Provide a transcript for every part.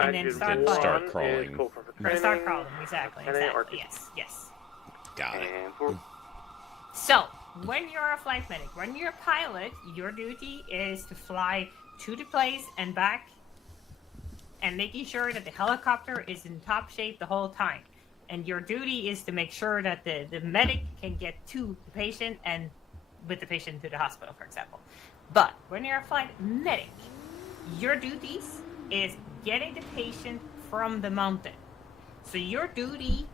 And then start Then crawling. start crawling. Cool for Start crawling, exactly. RT. Yes. Got it. And forward. So, when you're a flight medic, when you're a pilot, your duty is to fly to the place and back and making sure that the helicopter is in top shape the whole time. And your duty is to make sure that the medic can get to the patient and with the patient to the hospital, for example. But when you're a flight medic, your duties is getting the patient from the mountain. So your duty,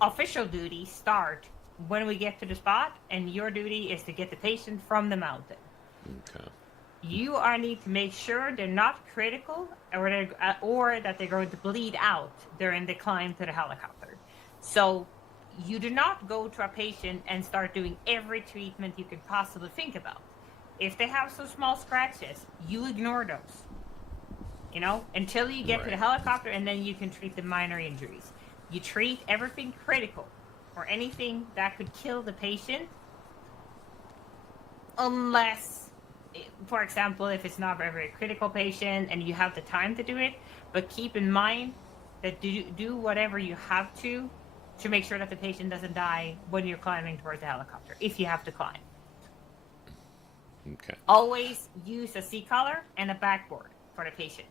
official duty, start when we get to the spot, and your duty is to get the patient from the mountain. Okay. You are need to make sure they're not critical or that they're going to bleed out during the climb to the helicopter. So you do not go to a patient and start doing every treatment you could possibly think about. If they have some small scratches, you ignore those. You know, until you get to the helicopter, and then you can treat the minor injuries. You treat everything critical or anything that could kill the patient, unless, for example, if it's not a very critical patient and you have the time to do it. But keep in mind that do whatever you have to make sure that the patient doesn't die when you're climbing towards the helicopter, if you have to climb. Okay. Always use a C-collar and a backboard for the patient,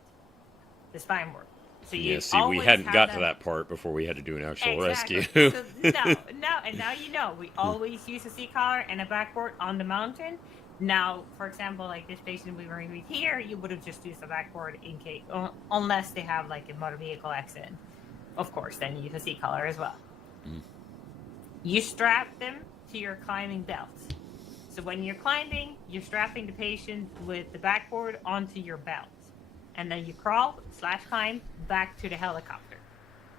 the spine board. So you we hadn't got to that part before we had to do an actual rescue. So now you know. We always use a C-collar and a backboard on the mountain. Now, for example, like this patient we were with here, you would have just used a backboard in case, unless they have like a motor vehicle accident. Of course, then you use a C-collar as well. You strap them to your climbing belt. So when you're climbing, you're strapping the patient with the backboard onto your belt. And then you crawl/climb back to the helicopter.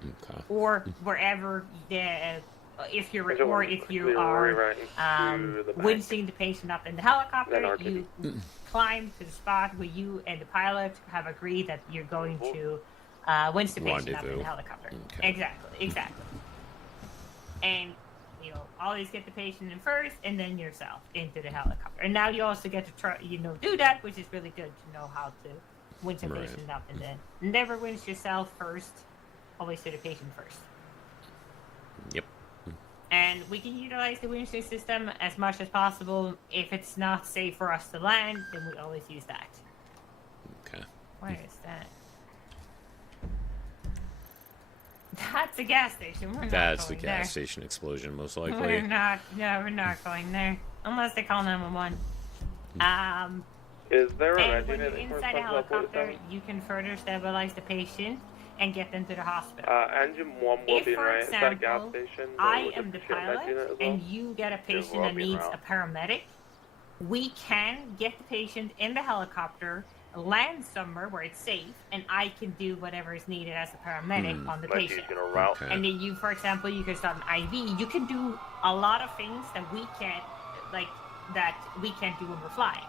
Okay. Or wherever if you are wincing the patient up in the helicopter, you climb to the spot where you and the pilot have agreed that you're going to winch the patient up in the helicopter. Okay. Exactly. And always get the patient in first, and then yourself into the helicopter. And now you also get to try, do that, which is really good to know how to winch the patient up, and then never winch yourself first. Always do the patient first. Yep. And we can utilize the winching system as much as possible. If it's not safe for us to land, then we always use that. Okay. Where is that? That's a gas station. That's the gas station explosion, most likely. We're not going there. Unless they call 911. Is there and when you're inside a helicopter, you can further stabilize the patient and get them to the hospital. Engine 1 will be right. Is that gas example, station? I am the pilot, and you get a patient that needs a paramedic, we can get the patient in the helicopter, land somewhere where it's safe, and I can do whatever is needed as a paramedic on the patient. Okay. And then for example, you can start an IV. You can do a lot of things that we can't do when we're flying.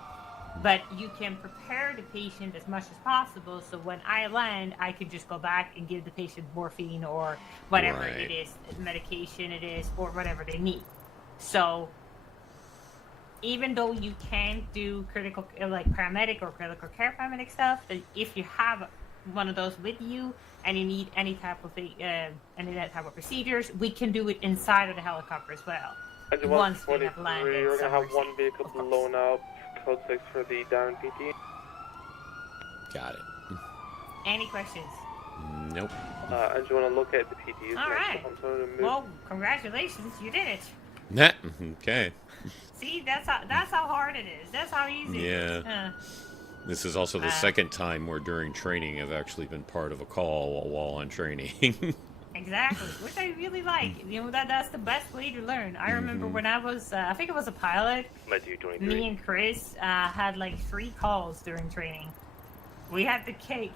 But you can prepare the patient as much as possible, so when I land, I can just go back and give the patient morphine or whatever it is, medication it is, or whatever they need. So even though you can't do critical, like paramedic or critical care paramedic stuff, if you have one of those with you and you need any type of procedures, we can do it inside of the helicopter as well. Once we have landed, we're gonna have one vehicle blown up. Code 6 for the down PT. Got it. Any questions? Nope. I just want to look at the PTs. All right. Well, congratulations, you did it. Nah. Okay. See, that's how hard it is. That's how easy it is. This is also the second time where during training I've actually been part of a call while on training. Exactly, which I really like. That's the best way to learn. I remember when I was, I think it was a pilot, me and Chris had like 3 calls during training. We had to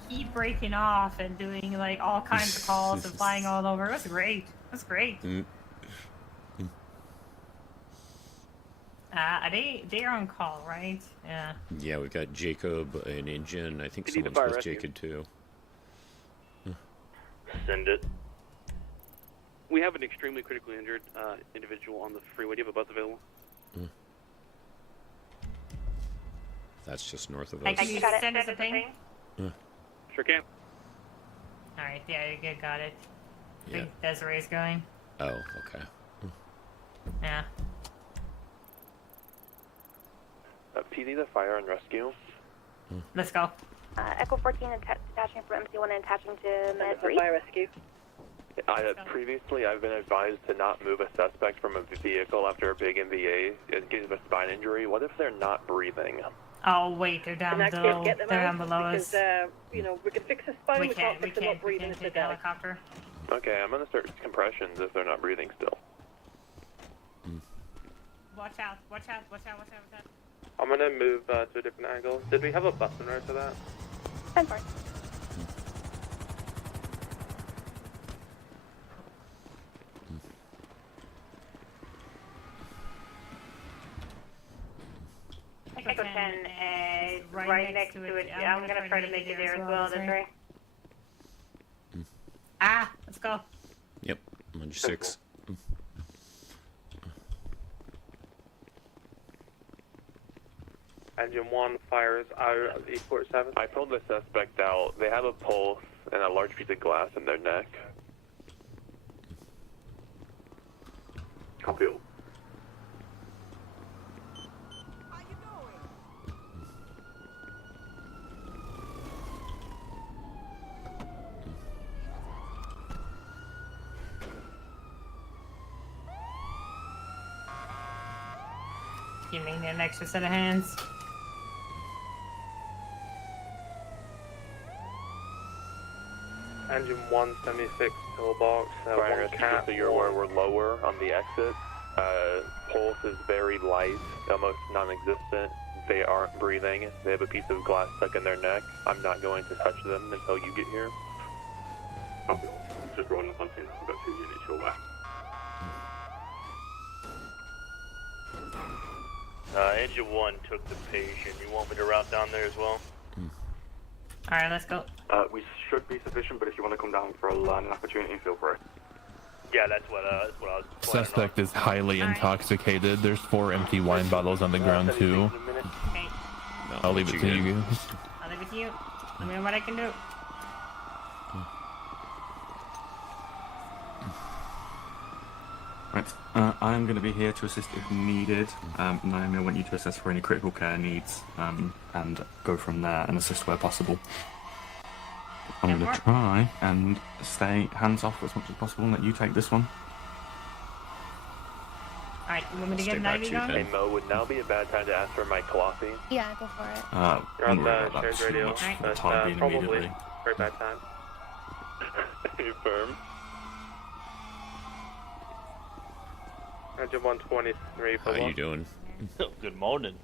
keep breaking off and doing like all kinds of calls and flying all over. It was great. They're on call, right? Yeah. Yeah, we've got Jacob, an engine. I think someone's with Jacob too. Send it. We have an extremely critically injured individual on the freeway. Do you have a bus available? That's just north of us. Can you send us a ping? Sure can. Alright, yeah, you good, got it. I Yeah. think Desiree's going. Oh, okay. Yeah. PD to fire and rescue. Let's go. Echo 14 detaching from MC1 and attaching to Med 3. Fire rescue. Previously, I've been advised to not move a suspect from a vehicle after a big MVA and give them a spine injury. What if they're not breathing? Oh wait, they're down In that below. case, get them They're out down below because, us. we can fix the spine, we can't fix them not We breathing can't if they take the die. helicopter. Okay, I'm gonna start compressions if they're not breathing still. Watch out, watch out, watch out, watch out, watch out. I'm gonna move to a different angle. Did we have a bus in there for that? 10-4. Echo 10, right next to it. I'm gonna try to make it there as well, that's right. Ah, let's go. Yep. I'm on your 6. Engine 1 fires out of E47. I pulled the suspect out. They have a pulse and a large piece of glass in their neck. Copy all. You need an extra set of hands. Engine 176 pillbox, one cat. So you're aware we're lower on the exit. Pulse is very light, almost non-existent. They aren't breathing. They have a piece of glass stuck in their neck. I'm not going to touch them until you get here. Copy. Just rolling up on scene. I've got 2 units your way. Engine 1 took the patient. You want me to route down there as well? Alright, let's go. We should be sufficient, but if you want to come down for a learning opportunity, feel free. Yeah, that's what I was planning Suspect on. is highly intoxicated. There's 4 empty wine bottles on the ground too. Okay, No, I'll leave it to you guys. I'll leave it to you. Let me know what I can do. Right, I'm going to be here to assist if needed. Naomi, I want you to assess for any critical care needs and go from there and assist where possible. I'm going to try and stay hands off as much as possible and let you take this one. Alright, you want me to Stay get an back IV to going? Ben. Hey Mo, would now be a bad time to ask for my coffee? Yeah, go for it. You're on Don't worry the about shared that too radio, much for the but time being probably immediately. very bad time. You firm? Engine 123 How you doing? Good morning.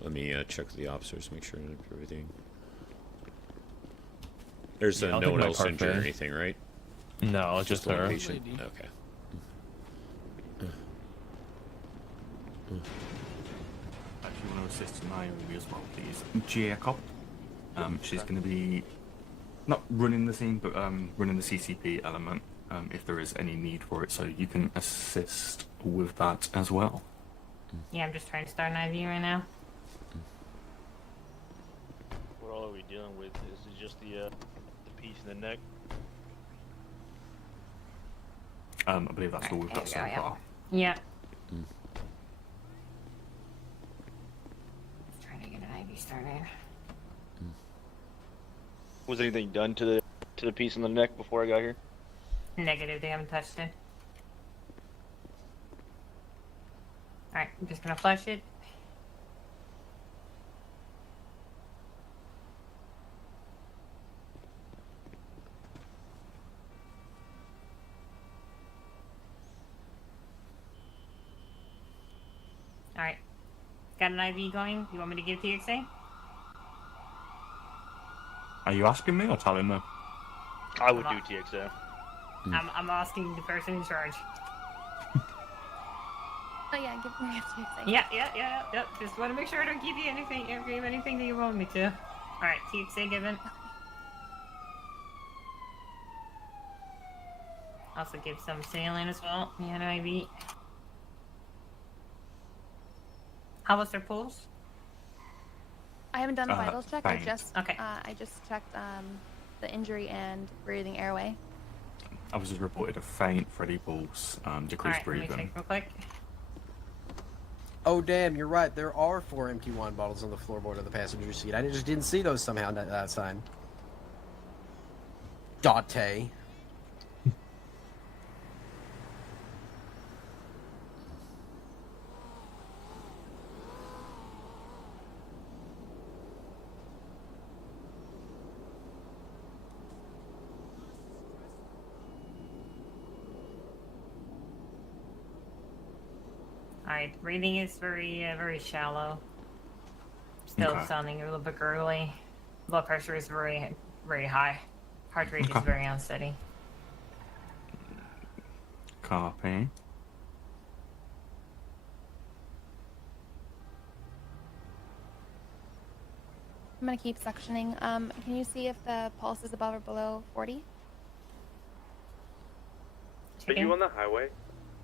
Let me check the officers, make sure everything. There's Yeah, I'll no take one my else parfait. injured or anything, right? No, it's just one her. patient. Okay. Actually, want to assist Naomi as well, please. Jacob. She's going to be not running the scene, but running the CCP element if there is any need for it, so you can assist with that as well. Yeah, I'm just trying to start an IV right now. What all are we dealing with? Is it just the piece in the neck? I believe that's all we've got so There we go, far. Yeah. Just trying to get an IV started. Was anything done to the piece in the neck before I got here? Negative, they haven't touched it. Alright, I'm just gonna flush it. Alright. Got an IV going? You want me to give TXA? Are you asking me or telling me? I would do TXO. I'm asking the person in charge. Oh yeah, give me a few things. Yeah. Just want to make sure I don't give you anything, give anything that you want me to. Alright, TXA given. Also give some saline as well. Yeah, an IV. How was their pulse? I haven't done a vitals check. Faint. I just checked the injury and breathing airway. Officers reported a faint, Freddy pulse, decreased Alright, let me breathing. check real quick. Oh, damn, you're right. There are 4 empty wine bottles on the floorboard of the passenger seat. I just didn't see those somehow that time. Date. Alright, breathing is very shallow. Still Okay. sounding a little bit gurgly. Blood pressure is very high. Heart rate Okay. is very unsteady. Copy. I'm gonna keep suctioning. Can you see if the pulse is above or below 40? Are you on the highway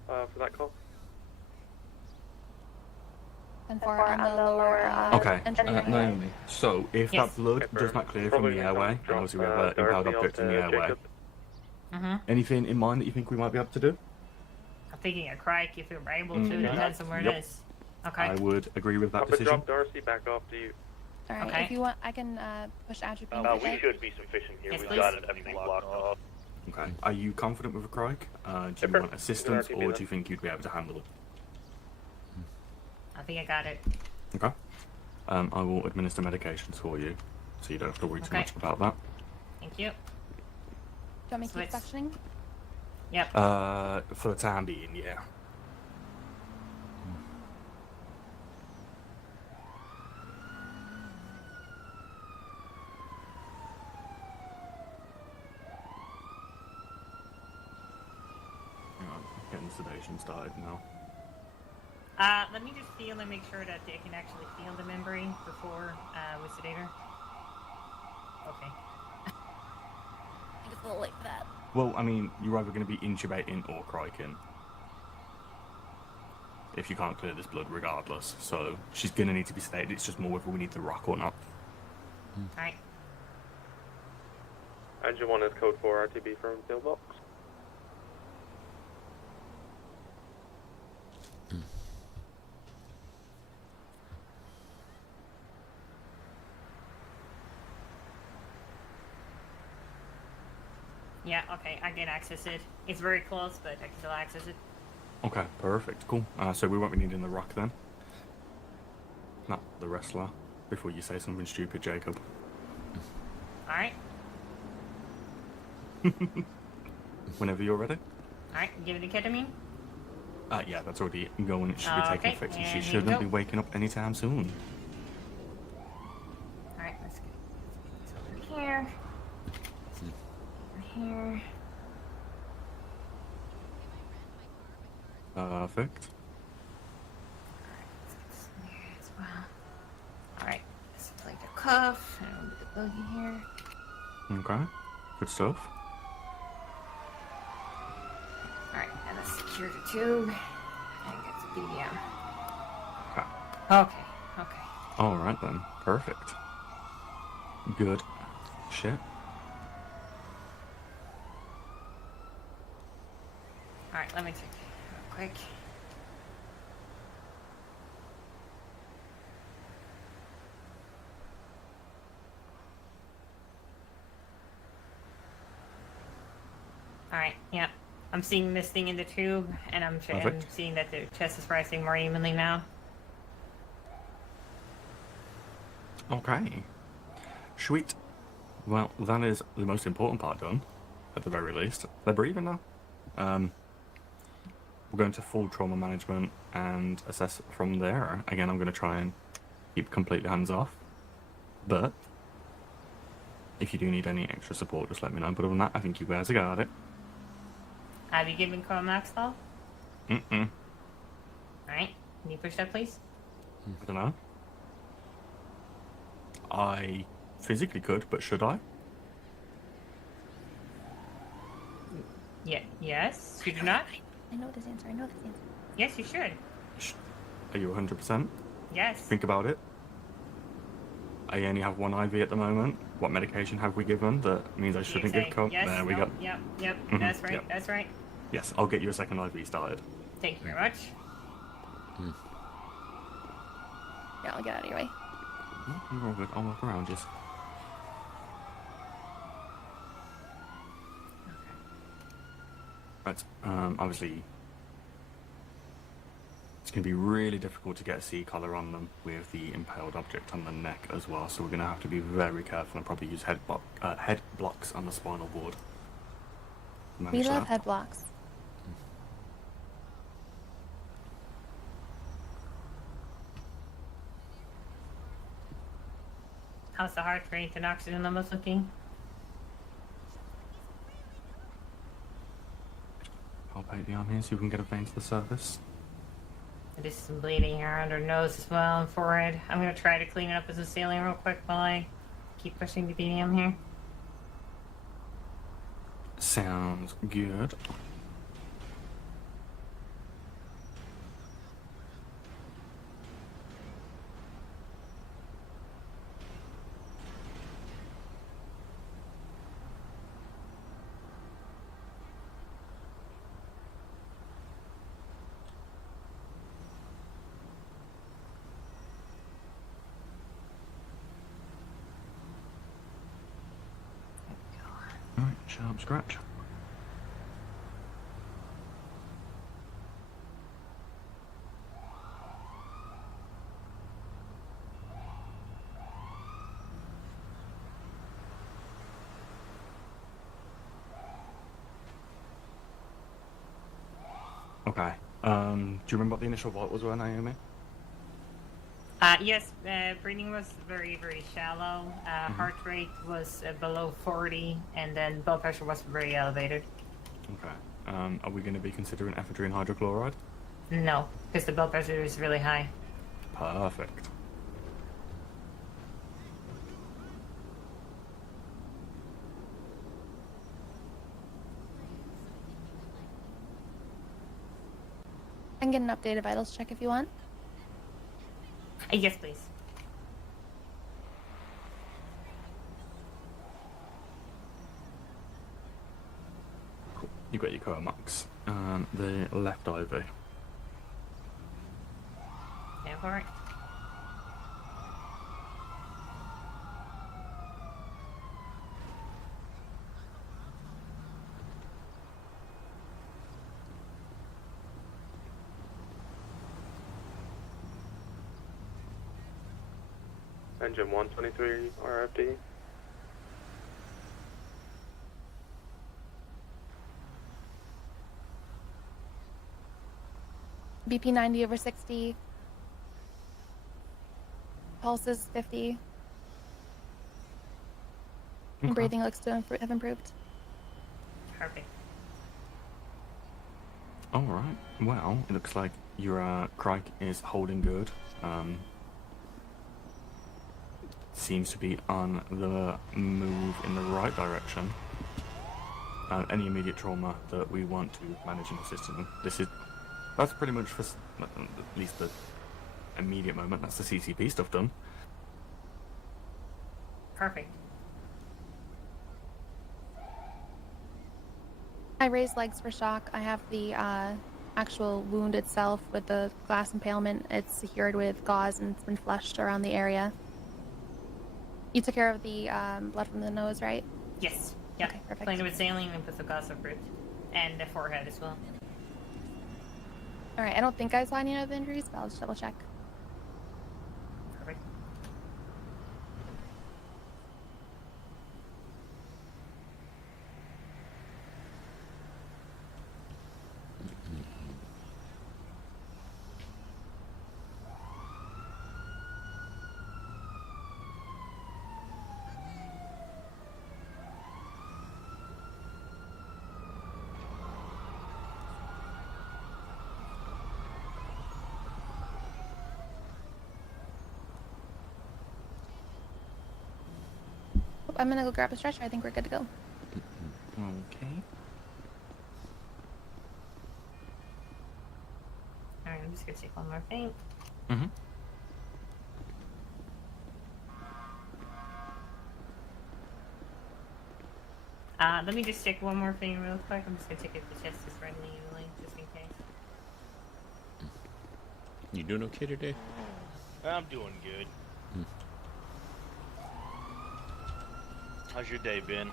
for that call? And 4 on the lower Okay, entrance. Naomi. So, if Yes. that blood does not clear from the airway, and obviously we have an impaled object in the airway, anything in mind that you think we might be able to do? I'm thinking a crike if we were able to, depends on where Yep. it is. Okay. I would agree with that Papa, decision. drop Darcy back off to you. Alright, Okay. if you want, I can push atropine. We should be sufficient here. Yes, We've please. got everything blocked off. Okay. Are you confident with a crike? Do you want assistance, or do you think you'd be able to handle it? I think I got it. Okay. I will administer medications for you, so you don't have to worry too Okay. much about that. Thank you. Do you want me to keep Switch. suctioning? Yep. For the time being, yeah. Getting sedation started now. Let me just feel and make sure that they can actually feel the membrane before with sedator. Okay. I think it's a little late for that. Well, I mean, you're either going to be intubating or criking. If you can't clear this blood regardless. So, she's going to need to be sedated. It's just more whether we need the rock or not. Alright. Engine 1 is code 4 RTB from Pillbox. Yeah, okay, I can access it. It's very close, but I can still access it. Okay, perfect. Cool. So we won't be needing the rock then. Not the wrestler. Before you say something stupid, Jacob. Alright. Whenever you're ready. Alright, give it a ketamine. Yeah, that's already going. It should be taking Okay, effect. and She here we shouldn't go. be waking up anytime soon. Alright, let's get this over here. Over here. Perfect. Let's get this in there as well. Alright, let's play the cuff. And with the boogie here. Okay. Good stuff. Alright, and let's secure the tube. And get the BDM. Okay. Okay, okay. Alright then. Perfect. Good shit. Alright, let me check real quick. Alright, yeah. I'm seeing this thing in the tube, and I'm Perfect. seeing that the chest is rising more evenly now. Okay. Sweet. Well, that is the most important part done, at the very least. They're breathing now. We're going to full trauma management and assess from there. Again, I'm going to try and keep completely hands off. But, if you do need any extra support, just let me know. But other than that, I think you guys have got it. Have you given Chromax though? Mm-mm. Alright, can you push that please? I don't know. I physically could, but should I? Yeah, yes, you do not? I know this answer. I know this answer. Yes, you should. Are you 100%? Yes. Think about it. I only have one IV at the moment. What medication have we given that means I shouldn't give coke? Yes, There we no, go. Yep, Mhm, that's right, yep. that's right. Yes, I'll get you a second IV started. Thank you very much. Yeah, I'll get out of your way. You're all good. I'll walk around just. Right, obviously, it's going to be really difficult to get a C-collar on them with the impaled object on the neck as well, so we're going to have to be very careful and probably use head blocks on the spinal board. We love head blocks. How's the heart rate and oxygen levels looking? Palpate the arm here so we can get a vein to the surface. There's some bleeding here under nose as well and forehead. I'm going to try to clean it up as a saline real quick while I keep pushing the BDM here. Sounds good. Alright, sharp scratch. Okay. Do you remember what the initial vitals were, Naomi? Yes, breathing was very, very shallow. Heart rate was below 40, and then blood pressure was very elevated. Okay. Are we going to be considering ephedrine hydrochloride? No, because the blood pressure is really high. Perfect. I can get an updated vitals check if you want. Yes, please. Cool. You got your Coamax. The left IV. Yeah, for it. Engine 123 RFD. BP 90/60. Pulse is 50. And breathing looks to have improved. Perfect. Alright, well, it looks like your crike is holding good. Seems to be on the move in the right direction. Any immediate trauma that we want to manage in the system. That's pretty much for at least the immediate moment. That's the CCP stuff done. Perfect. I raised legs for shock. I have the actual wound itself with the glass impalement. It's secured with gauze and it's been flushed around the area. You took care of the blood from the nose, right? Yes. Yeah. Okay, perfect. Cleaned it with saline and put the gauze over it. And the forehead as well. Alright, I don't think I saw any other injuries, but I'll just double check. Perfect. I'm gonna go grab a stretcher. I think we're good to go. Okay. Alright, I'm just gonna take one more thing. Mm-hmm. Let me just check one more thing real quick. I'm just gonna check if the chest is friendly, just in case. You doing okay today? I'm doing good. How's your day been?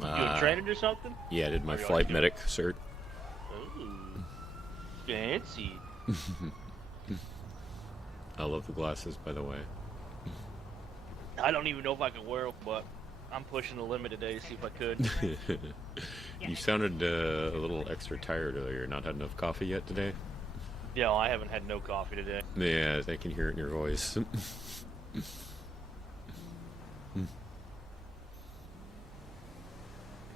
You doing training or something? Yeah, I did my flight medic cert. Ooh, fancy. I love the glasses, by the way. I don't even know if I can wear them, but I'm pushing the limit today to see if I could. You sounded a little extra tired earlier. Not had enough coffee yet today? Yeah, I haven't had no coffee today. Yeah, I can hear it in your voice.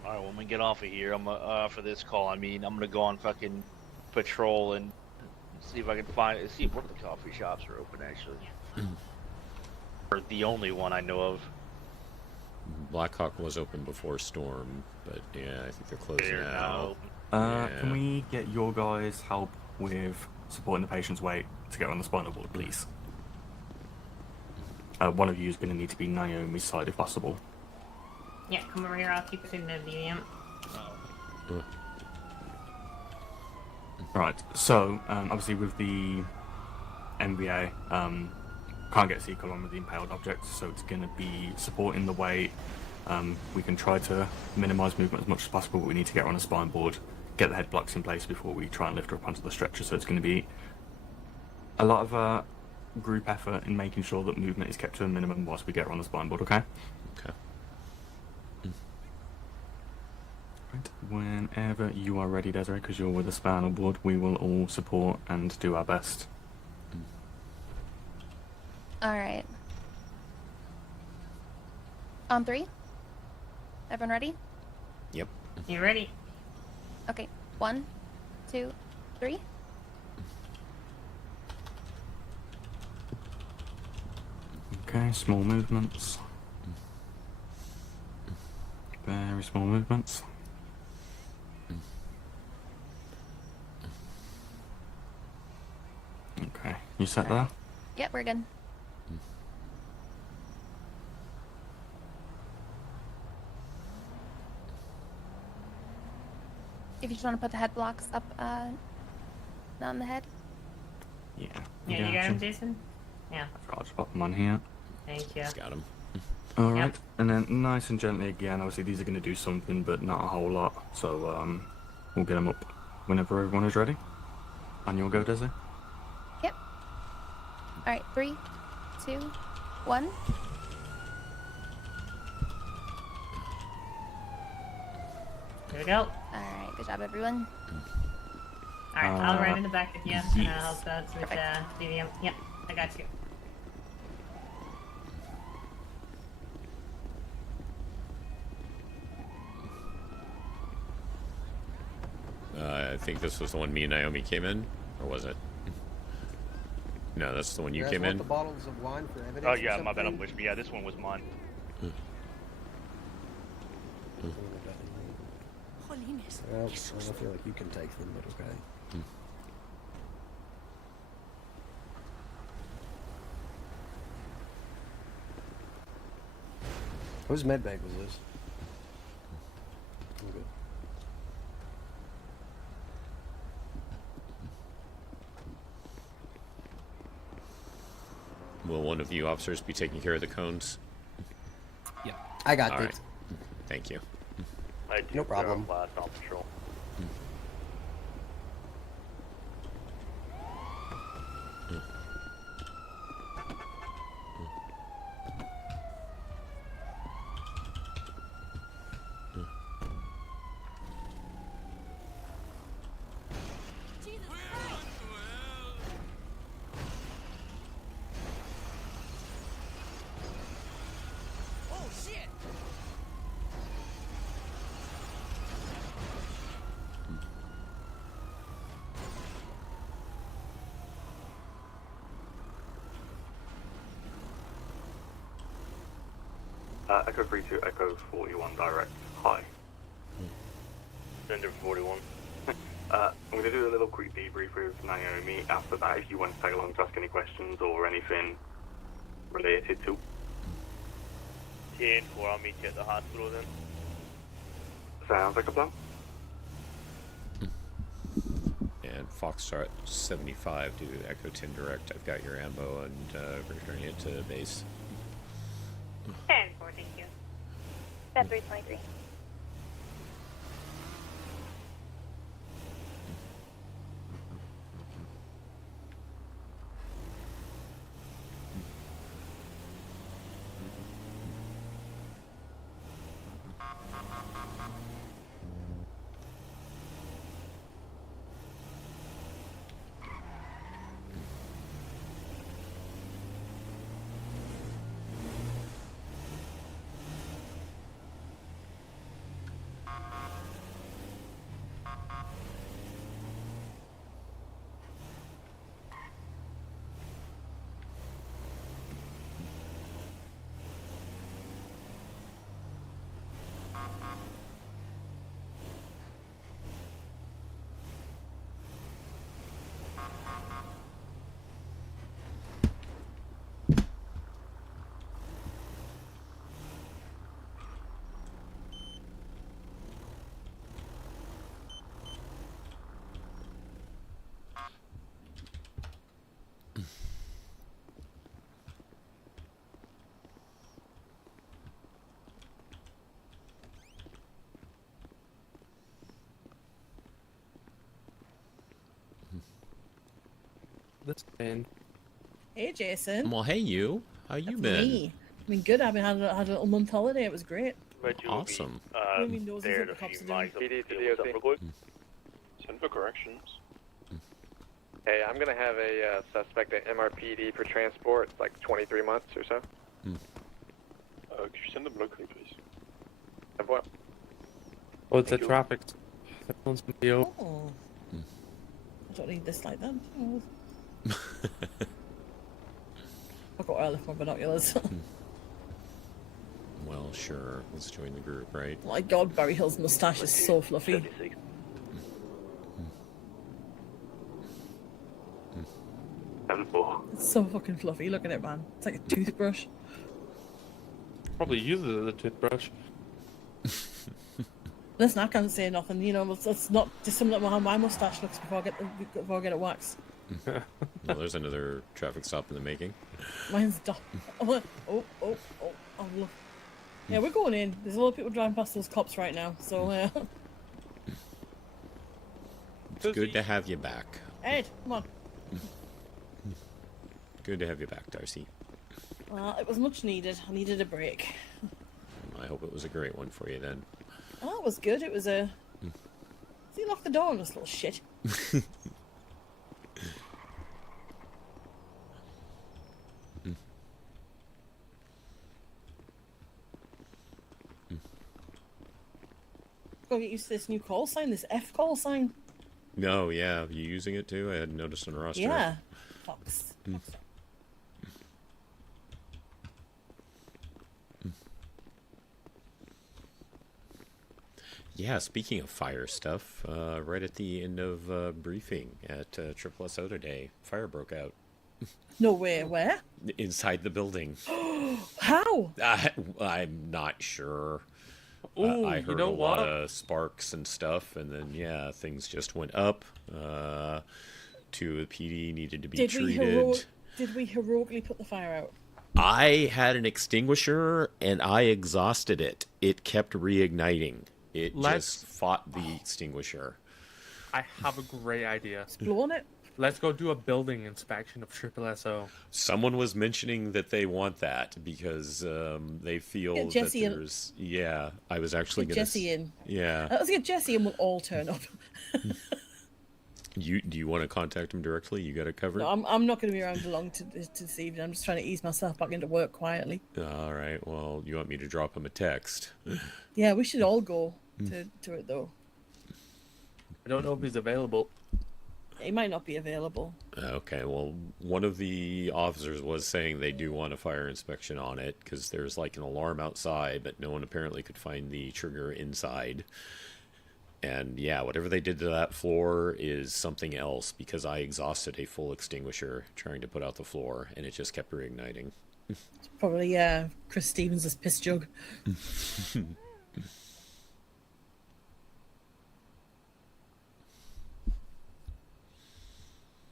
Alright, when we get off of here, I'm for this call, I'm gonna go on fucking patrol and see if I can see if one of the coffee shops are open, actually. Or the only one I know of. Blackhawk was open before Storm, but yeah, I think they're closed now. Can we get your guys' help with supporting the patient's weight to get on the spinal board, please? One of you is going to need to be Naomi's side if possible. Yeah, come over here. I'll keep it in the medium. Right, so obviously with the MBA, can't get sequel on with the impaled object, so it's going to be supporting the weight. We can try to minimise movement as much as possible, but we need to get her on a spine board, get the head blocks in place before we try and lift her up onto the stretcher, so it's going to be a lot of group effort in making sure that movement is kept to a minimum whilst we get her on the spine board, okay? Okay. Right. Whenever you are ready, Desiree, because you're with the spinal board, we will all support and do our best. Alright. On 3? Everyone ready? Yep. You ready? Okay. 1, 2, 3. Okay, small movements. Very small movements. Okay, you set there? Yep, we're good. If you just want to put the head blocks up on the head. Yeah. Yeah, you got him, Jason? Yeah. I'll just pop them on here. Thank you. Just got him. Alright, and then nice and gently again, obviously these are going to do something, but not a whole lot, so we'll get them up whenever everyone is ready. And you'll go, Desi? Yep. Alright, 3, 2, 1. Here we go. Alright, good job, everyone. Alright, I'll run in the back with you, and I'll help out with DVM. Yep, I got you. I think this was the one me and Naomi came in, or was it? No, that's the one you came in. The bottles of wine for evidence. Oh yeah, my bad, I'm with me. Yeah, this one was mine. Well, I don't feel like you can take them, but okay. Whose med bag was this? I'm good. Will one of you officers be taking care of the cones? Yeah, I got All this. right. Thank you. No problem. Last on patrol. Echo 32, Echo 41 direct. Hi. Sender 41. I'm going to do a little quick debrief with Naomi. After that, if you want to tag along to ask any questions or anything related to. 10-4, I'll meet you at the hospital then. Sounds like a plan. And Foxtrot 75 to Echo 10 direct. I've got your ammo and returning it to base. 10-4, thank you. February 23. This been. Hey, Jason. Well, hey, you. How you That's been? Me. I mean, good. I mean, had a little month holiday. It was great. Awesome. What do you mean noses at the cops are doing? PD to DOC. Send for corrections. Hey, I'm gonna have a suspect at MRPD for transport, like 23 months or so. Could you send them locally, please? Of what? Oh, it's a traffic. Someone's gonna be over. Oh. I don't need this like that. Oh. I got early for my binoculars. Well, sure. Let's join the group, right? My God, Barry Hill's mustache is so fluffy. It's so fucking fluffy. Look at it, man. It's like a toothbrush. Probably uses it as a toothbrush. Listen, I can't say nothing. You know, it's not dissimilar to how my mustache looks before I get it waxed. Well, there's another traffic stop in the making. Mine's done. Oh. Look. Yeah, we're going in. There's a lot of people driving past those cops right now, so It's good to have you back. Ed, come on. Good to have you back, Darcy. Well, it was much needed. I needed a break. I hope it was a great one for you then. Oh, it was good. It was a... See, lock the door on this little shit. Gotta get used to this new call sign, this F call sign. No, yeah, you using it too? I hadn't noticed on the roster. Yeah. Fox. Yeah, speaking of fire stuff, right at the end of briefing at Triple S Auto Day, fire broke out. No way, where? Inside the building. How? I'm not sure. Ooh, I heard you know a what? lot of sparks and stuff, and then, yeah, things just went up. Two of the PD needed to be treated. Did we heroically put the fire out? I had an extinguisher, and I exhausted it. It kept reigniting. It just fought the extinguisher. I have a great idea. Just blow on it? Let's go do a building inspection of Triple SO. Someone was mentioning that they want that because they feel Get Jesse that there's... Yeah, I was actually going to... Jesse in. Yeah. Let's get Jesse and we'll all turn up. Do you want to contact him directly? You got it covered? No, I'm not going to be around long to this evening. I'm just trying to ease myself back into work quietly. All right. Well, you want me to drop him a text? Yeah, we should all go to it, though. I don't know if he's available. He might not be available. Okay, well, one of the officers was saying they do want a fire inspection on it because there's like an alarm outside, but no one apparently could find the trigger inside. And yeah, whatever they did to that floor is something else because I exhausted a full extinguisher trying to put out the floor and it just kept reigniting. Probably, Chris Stevens' piss jug.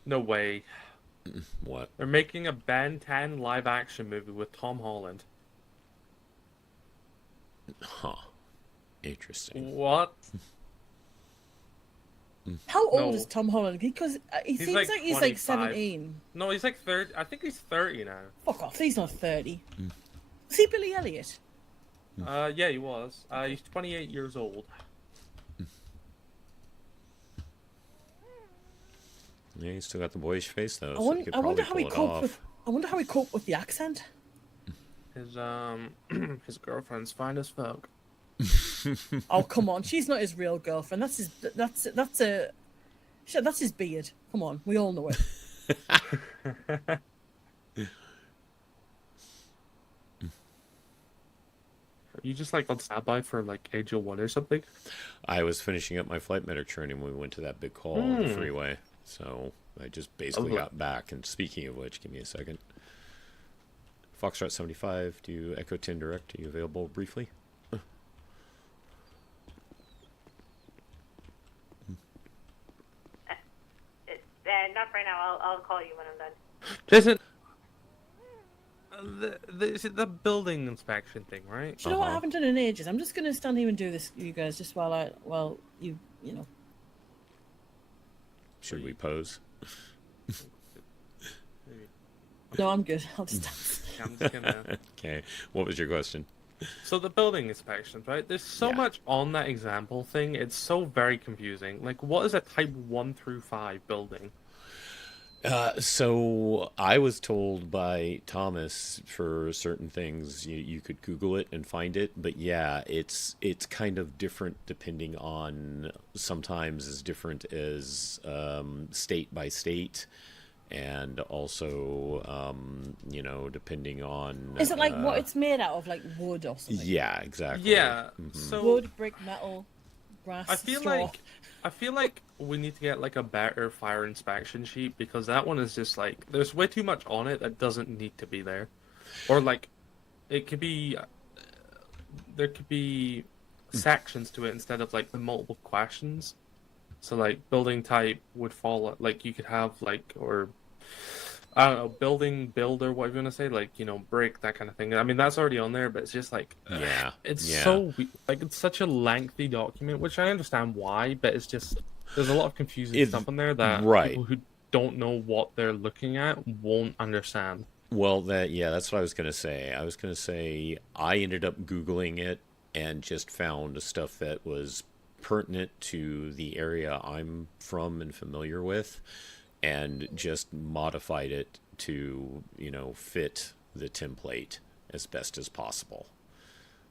No way. What? They're making a Ben 10 live action movie with Tom Holland. Huh. Interesting. What? How old is Tom Holland? Because he seems like he's like 25. 17. No, he's like 30. I think he's 30 now. Fuck off, he's not 30. Is he Billy Elliot? Yeah, he was. He's 28 years old. Yeah, he's still got the boyish face though. I wonder how he coped with. I wonder how he coped with the accent. His his girlfriend's fine as fuck. Oh come on, she's not his real girlfriend. That's his. That's his beard. Come on, we all know it. You just like on standby for like Angel 1 or something? I was finishing up my flight medic training when we went to that big call on the freeway. So I just basically got back. And speaking of which, give me a second. Foxtrot 75, do you Echo 10 Direct? Are you available briefly? Not right now. I'll call you when I'm done. Jason, the building inspection thing, right? Do you know what I haven't done in ages? I'm just gonna stand here and do this, you guys, just while you know. Should we pose? No, I'm good. I'll just dance. I'm just gonna... Okay. What was your question? So the building inspections, right? There's so much on that example thing. It's so very confusing. Like, what is a type 1 through 5 building? So I was told by Thomas for certain things you could Google it and find it, but yeah, it's kind of different depending on, sometimes as different as state by state, and also depending on. Is it like what it's made out of, like wood or something? Yeah, exactly. Yeah. So wood, brick, metal, grass. I feel like we need to get like a better fire inspection sheet, because that one is just like there's way too much on it that doesn't need to be there, or like it could be there could be sections to it instead of like the multiple questions. So like building type would fall, like you could have like, or I don't know, building, builder, what you want to say, like, brick, that kind of thing. I mean, that's already on there, but it's just like, so like it's such a lengthy document, which I understand why, but it's just there's a lot of confusing stuff in there that people who don't know what they're looking at won't understand. Well, that's what I was gonna say. I ended up Googling it and just found stuff that was pertinent to the area I'm from and familiar with, and just modified it to, fit the template as best as possible.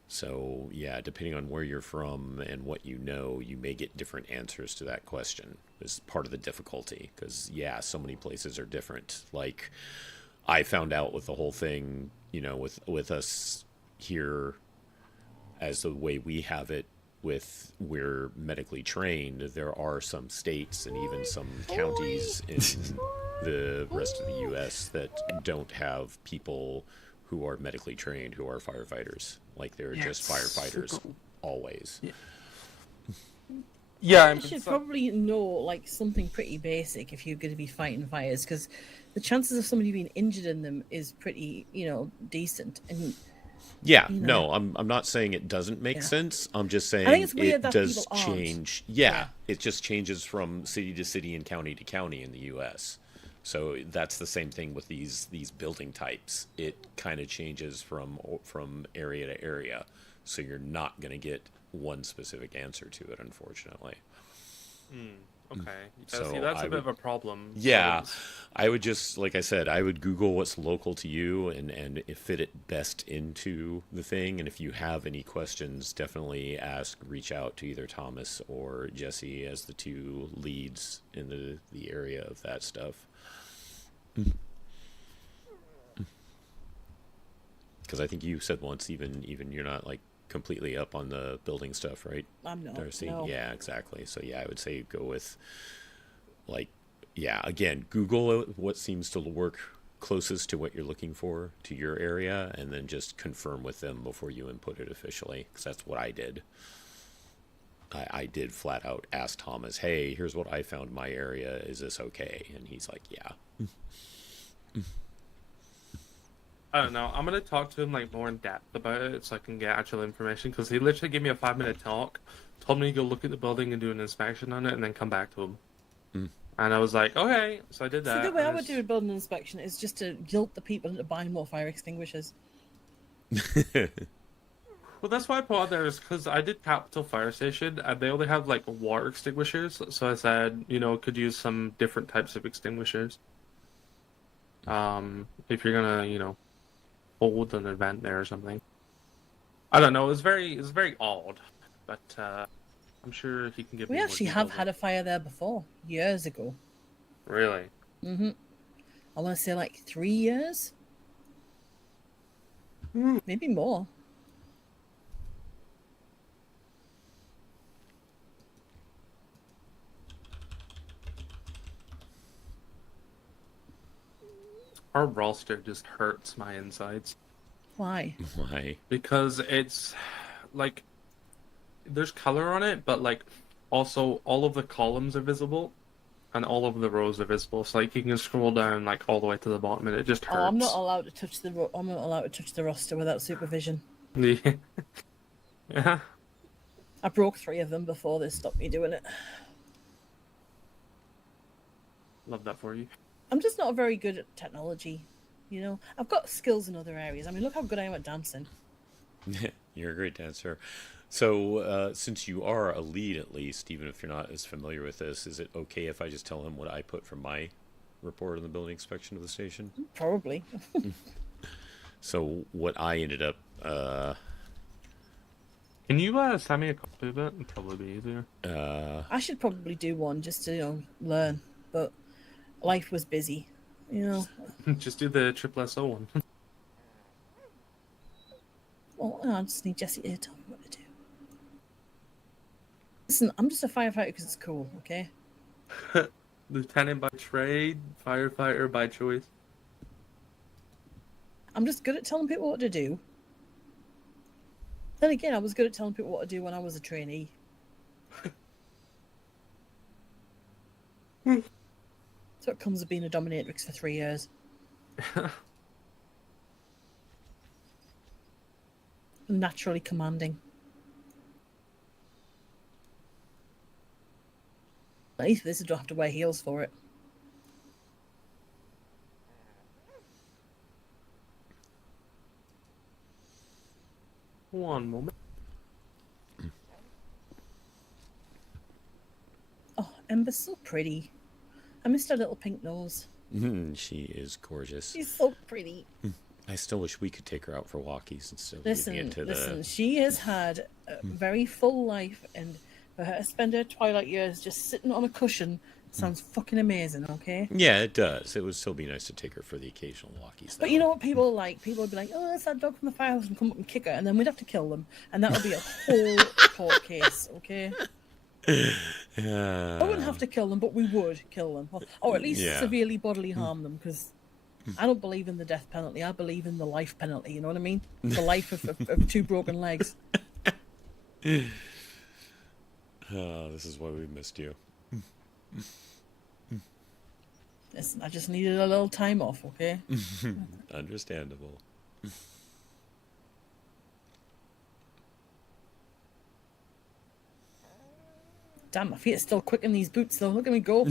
So, yeah, depending on where you're from and what you know, you may get different answers to that question. Is part of the difficulty, because, so many places are different. Like, I found out with the whole thing, with us here, as the way we have it, with we're medically trained, there are some states and even some counties in the rest of the U.S. that don't have people who are medically trained who are firefighters. Like, they're just firefighters always. Yeah, you should probably know like something pretty basic if you're going to be fighting fires, because the chances of somebody being injured in them is pretty, decent. And no, I'm not saying it doesn't make sense. I'm just saying I think it's weird it does change. Yeah, it just changes from city to city and county to county in the U.S. So that's the same thing with these building types. It kind of changes from area to area. So you're not going to get one specific answer to it, unfortunately. Okay. So see, that's a bit of a problem. Yeah. I would just, like I said, I would Google what's local to you and fit it best into the thing. And if you have any questions, definitely reach out to either Thomas or Jesse as the two leads in the area of that stuff. Because I think you said once, even you're not like completely up on the building stuff, right? I'm not. Darcy? No. Yeah, exactly. So I would say go with again, Google what seems to work closest to what you're looking for to your area, and then just confirm with them before you input it officially, because that's what I did. I did flat out ask Thomas, hey, here's what I found in my area. Is this okay? And he's like, yeah. I don't know. I'm gonna talk to him like more in depth about it so I can get actual information. Because he literally gave me a 5-minute talk, told me to go look at the building and do an inspection on it, and then come back to him. And I was like, okay. So I did that. So the way I would do a building inspection is just to guilt the people into buying more fire extinguishers. Well, that's why I put out there is because I did Capital Fire Station and they only have like water extinguishers. So I said, could use some different types of extinguishers. If you're gonna, hold an event there or something. I don't know. It was very odd, but I'm sure he can give me We more actually details have had a fire there before, years ago. Really? I want to say like 3 years, maybe more. Our roster just hurts my insides. Why? Why? Because it's like there's color on it, but like also all of the columns are visible and all of the rows are visible. So like you can scroll down like all the way to the bottom and it just hurts. Oh, I'm not allowed to touch the roster without supervision. Yeah. I broke 3 of them before they stopped me doing it. Love that for you. I'm just not very good at technology, I've got skills in other areas. I mean, look how good I am at dancing. You're a great dancer. So, since you are a lead at least, even if you're not as familiar with this, is it okay if I just tell him what I put from my report on the building inspection of the station? Probably. So, what I ended up... Can you send me a copy of it? It'd probably be easier. I should probably do one just to, learn, but life was busy, Just do the triple SO one. Well, I just need Jesse to tell me what to do. Listen, I'm just a firefighter because it's cool, okay? Lieutenant by trade, firefighter by choice. I'm just good at telling people what to do. Then again, I was good at telling people what to do when I was a trainee. So it comes with being a dominatrix for 3 years. Naturally commanding. At least this, I don't have to wear heels for it. One moment. Oh, Ember's so pretty. I missed her little pink nose. She is gorgeous. She's so pretty. I still wish we could take her out for walkies instead of Listen, leaving it to listen. the... She has had a very full life, and for her to spend her twilight years just sitting on a cushion sounds fucking amazing. Okay. Yeah, it does. It would still be nice to take her for the occasional walkies, though. But you know what people like? People would be like, "Oh, that's that dog from the firehouse," and come up and kick her, and then we'd have to kill them, and that would be a whole court case. Okay. I wouldn't have to kill them, but we would kill them, or at least severely bodily harm them, because I don't believe in the death penalty. I believe in the life penalty. You know what I mean? The life of 2 broken legs. Oh, this is why we missed you. Listen, I just needed a little time off, okay? Understandable. Damn, my feet are still quick in these boots, though. Look at me go.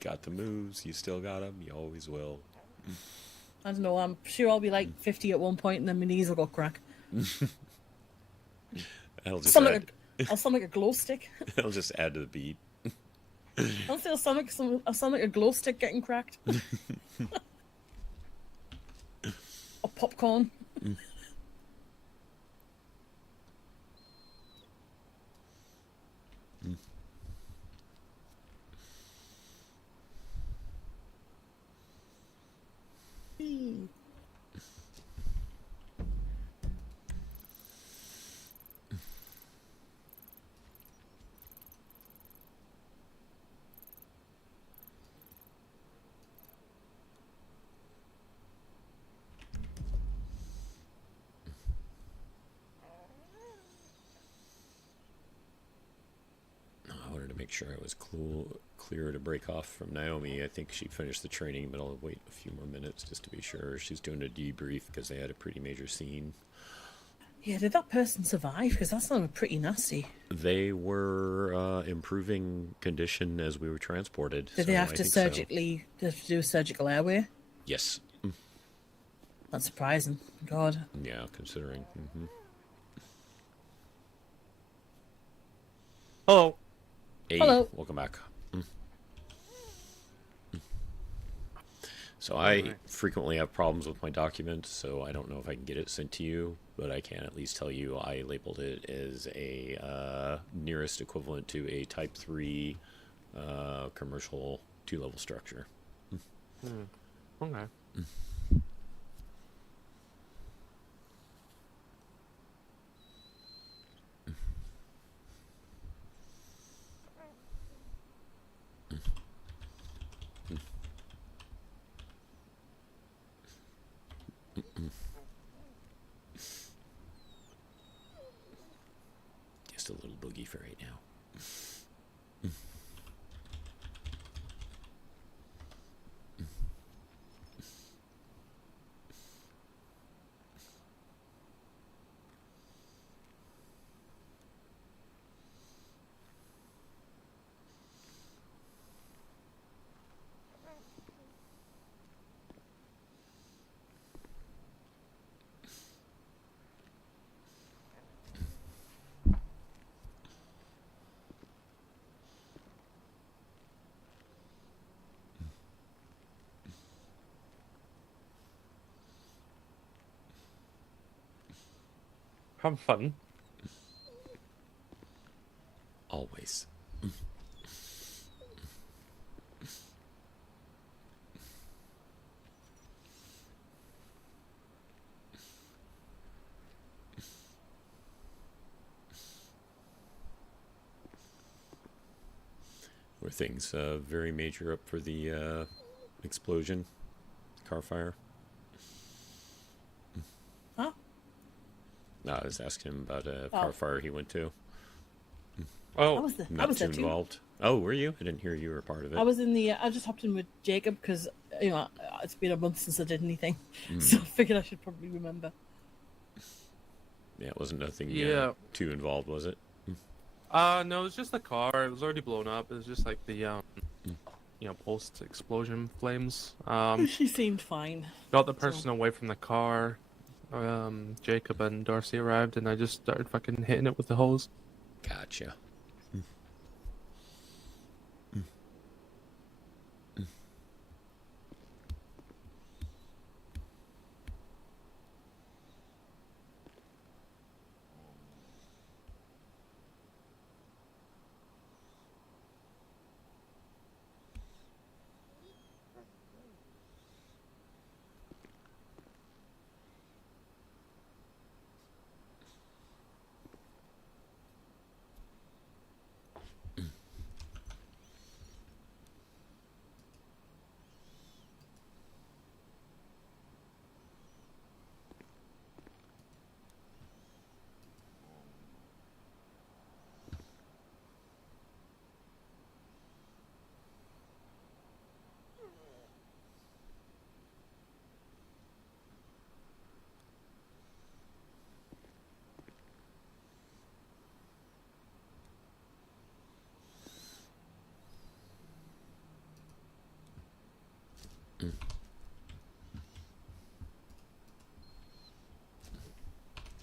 Got the moves. You still got them. You always will. I don't know. I'm sure I'll be like 50 at one point, and then my knees will go crack. I'll sound like a glow stick. I'll just add to the beat. Honestly, I'll sound like a glow stick getting cracked. Or popcorn. make sure I was clear to break off from Naomi. I think she finished the training, but I'll wait a few more minutes just to be sure. She's doing a debrief because they had a pretty major scene. Yeah, did that person survive? Because that sounded pretty nasty. They were improving condition as we were transported. Did they have to surgically do a surgical airway? Yes. That's surprising. God. Yeah, considering. Hello. Hey, hello. Welcome back. So I frequently have problems with my documents, so I don't know if I can get it sent to you, but I can at least tell you I labeled it as a nearest equivalent to a Type 3 commercial 2-level structure. Okay. Just a little boogie for right now. Have fun. Always. Were things very major up for the explosion, car fire? Huh? No, I was asking him about a car fire he went to. Oh, I was there. Not I was too there too. involved. Oh, were you? I didn't hear you were part of it. I was in the. I just hopped in with Jacob because it's been a month since I did anything, so I figured I should probably remember. Yeah, it wasn't nothing too involved, was it? No, it was just the car. It was already blown up. It was just like the post-explosion flames. She seemed fine. Got the person away from the car. Jacob and Darcy arrived, and I just started fucking hitting it with the hose. Gotcha.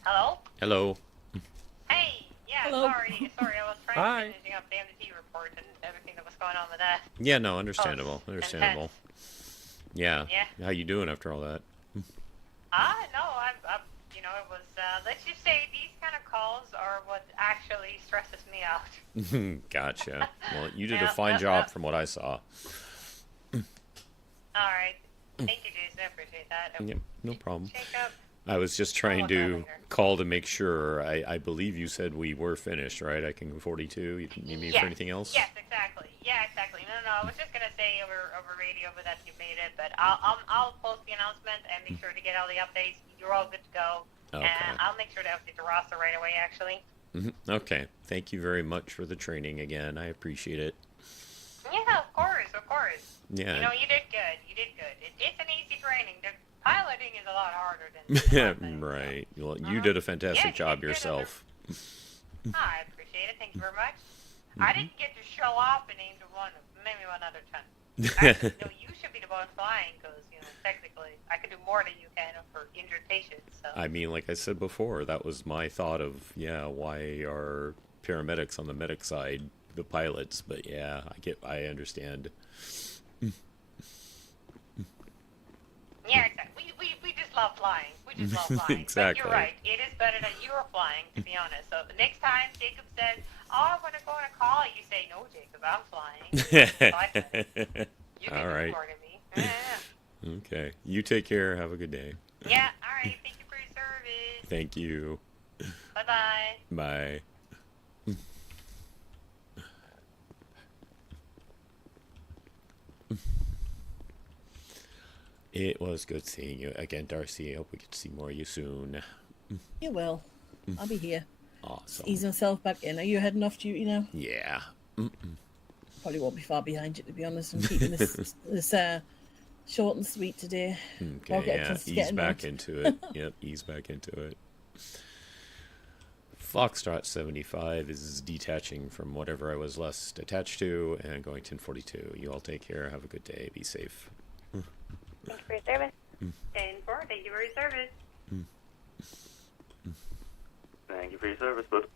Hello? Hello. Hey, yeah, Hello. sorry, I was trying to finishing up the MDT report and everything that was going on with that. Yeah, no, understandable. Oh, Understandable. Yeah. Yeah. How you doing after all that? No, I'm it was, let's just say these kind of calls are what actually stresses me out. Gotcha. Well, you did a Yeah, fine yeah, job yeah. from what I saw. Alright, thank you, Jason, I appreciate that. Yep, no problem. Jacob, I was just trying what's to happening here? call to make sure. I believe you said we were finished, right? I can 42. You need me for anything else? Yes, exactly. Yeah, exactly. No, I was just gonna say over radio, but that you made it. But I'll post the announcement and make sure to get all the updates. You're all good to go. Okay. And I'll make sure to update the roster right away. Actually. Okay. Thank you very much for the training again. I appreciate it. Yeah, of course, of course. Yeah. You know, you did good. You did good. It's an easy training. The piloting is a lot harder than Right. Well, you did a fantastic job yourself. I appreciate it. Thank you very much. I didn't get to show off in Angel 1. Maybe one other time. Actually, no, you should be the one flying because, you know, technically, I could do more than you can for injured patients. So. I mean, like I said before, that was my thought of, why are paramedics on the medic side the pilots? But yeah, I understand. Yeah, exactly. We just love flying. We just love flying. Exactly. But you're right. It is better that you are flying, to be honest. So the next time Jacob says, "Oh, I want to go on a call," you say, "No, Jacob, I'm flying." You All right. me. Yeah. Okay. You take care. Have a good day. Yeah. All right. Thank you for your service. Thank you. Bye-bye. Bye. It was good seeing you again, Darcy. I hope we can see more of you soon. You will. I'll be here. Awesome. Ease myself back in. Are you heading off duty now? Yeah. Probably won't be far behind you, to be honest. I'm keeping this short and sweet today. Okay, yeah. Ease back into it. Yep, ease back into it. Foxtrot 75 is detaching from whatever I was last attached to and going 1042. You all take care. Have a good day. Be safe. Thank you for your service. 10-4, thank you for your service. Thank you for your service, bud.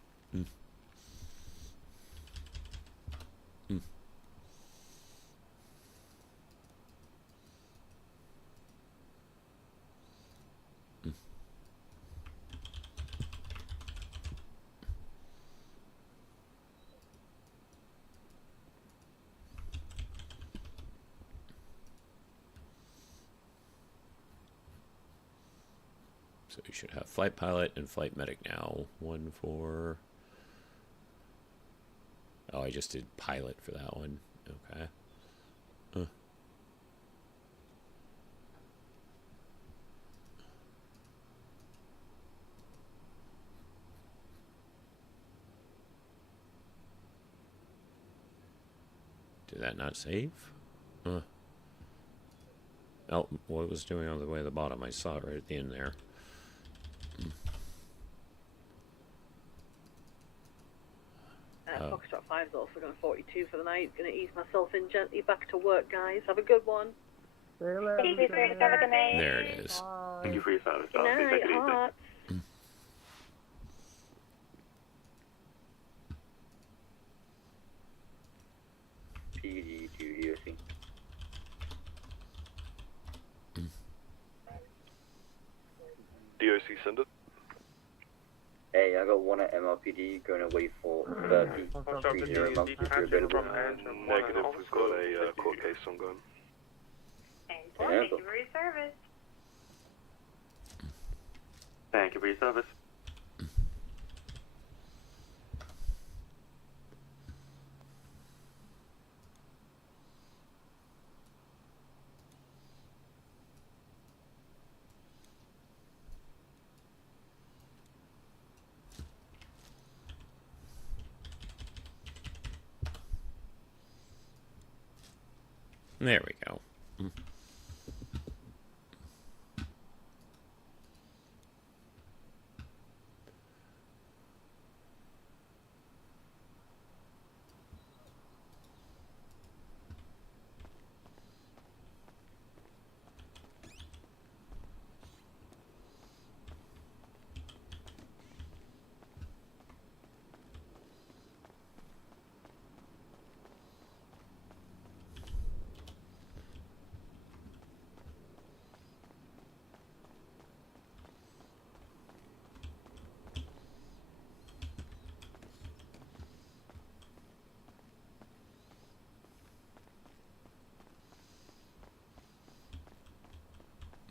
So you should have flight pilot and flight medic now. One for... Oh, I just did pilot for that one. Okay. Did that not save? Oh, what it was doing on the way to the bottom. I saw it right at the end there. Foxtrot 5's also going 42 for the night. Going to ease myself in gently back to work, guys. Have a good one. There it is. Thank you for your service, Good Darcy. night, Take it easy. hearts. PD to DOC. DOC send it. Hey, I got one at MRPD going away for 30. 30 months if you're available. Negative, we've got a court case ongoing. Thank you for your service. Thank you for your service. There we go.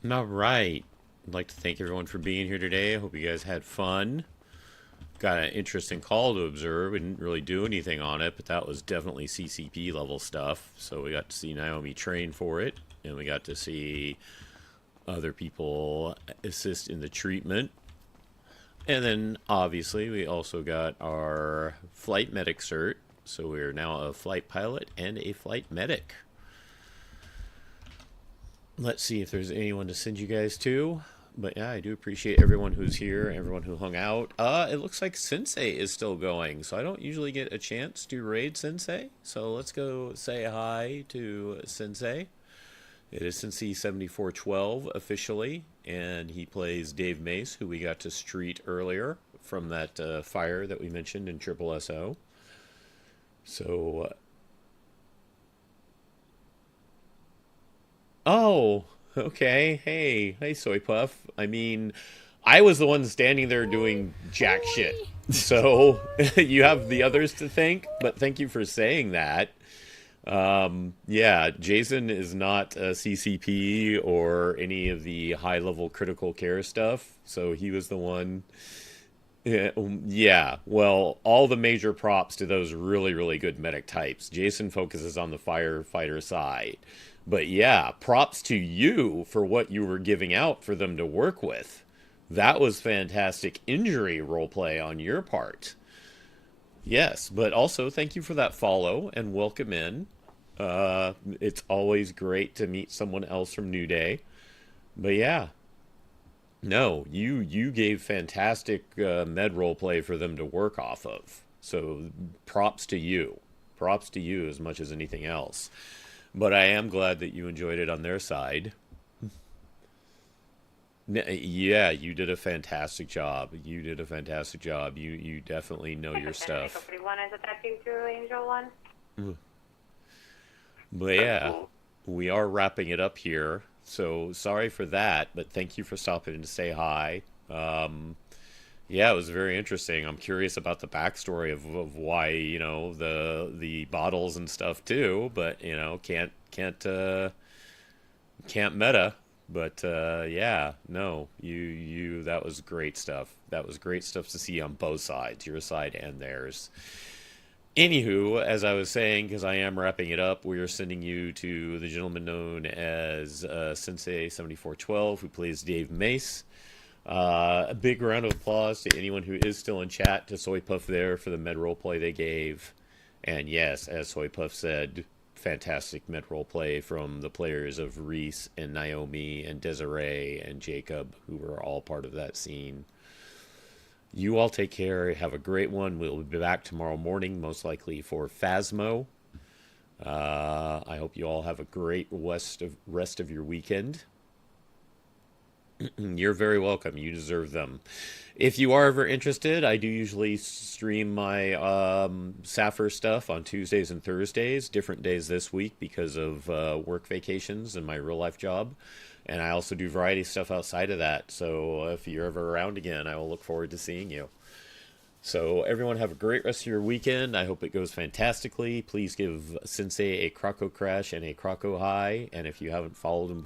All right. I'd like to thank everyone for being here today. I hope you guys had fun. Got an interesting call to observe. We didn't really do anything on it, but that was definitely CCP level stuff. So we got to see Naomi train for it, and we got to see other people assist in the treatment. And then, obviously, we also got our flight medic cert. So we're now a flight pilot and a flight medic. Let's see if there's anyone to send you guys to. But yeah, I do appreciate everyone who's here, everyone who hung out. It looks like Sensei is still going. So I don't usually get a chance to raid Sensei. So let's go say hi to Sensei. It is Sensei 7412 officially, and he plays Dave Mace, who we got to street earlier from that fire that we mentioned in Triple SO. So, oh, okay. Hey, Soy Puff. I mean, I was the one standing there doing jack shit. So you have the others to thank, but thank you for saying that. Yeah, Jason is not a CCP or any of the high-level critical care stuff, so he was the one. Yeah, well, all the major props to those really, really good medic types. Jason focuses on the firefighter side. But yeah, props to you for what you were giving out for them to work with. That was fantastic injury roleplay on your part. Yes, but also thank you for that follow and welcome in. It's always great to meet someone else from New Day. But yeah. No, you gave fantastic med roleplay for them to work off of. So props to you. Props to you as much as anything else. But I am glad that you enjoyed it on their side. Yeah, you did a fantastic job. You did a fantastic job. You definitely know your stuff. But yeah, we are wrapping it up here. So sorry for that, but thank you for stopping in to say hi. Yeah, it was very interesting. I'm curious about the backstory of why, you know, the bottles and stuff too, but you know, can't meta. But yeah, no, you that was great stuff. That was great stuff to see on both sides, your side and theirs. Anywho, as I was saying, because I am wrapping it up, we are sending you to the gentleman known as Sensei 7412, who plays Dave Mace. A big round of applause to anyone who is still in chat, to Soy Puff there for the med roleplay they gave. And yes, as Soy Puff said, fantastic med roleplay from the players of Reese and Naomi and Desiree and Jacob, who were all part of that scene. You all take care. Have a great one. We'll be back tomorrow morning, most likely for Phasmo. I hope you all have a great rest of your weekend. You're very welcome. You deserve them. If you are ever interested, I do usually stream my Sapphire stuff on Tuesdays and Thursdays, different days this week because of work vacations and my real life job. And I also do variety stuff outside of that. So if you're ever around again, I will look forward to seeing you. So everyone have a great rest of your weekend. I hope it goes fantastically. Please give Sensei a Croco Crash and a Croco High. And if you haven't followed him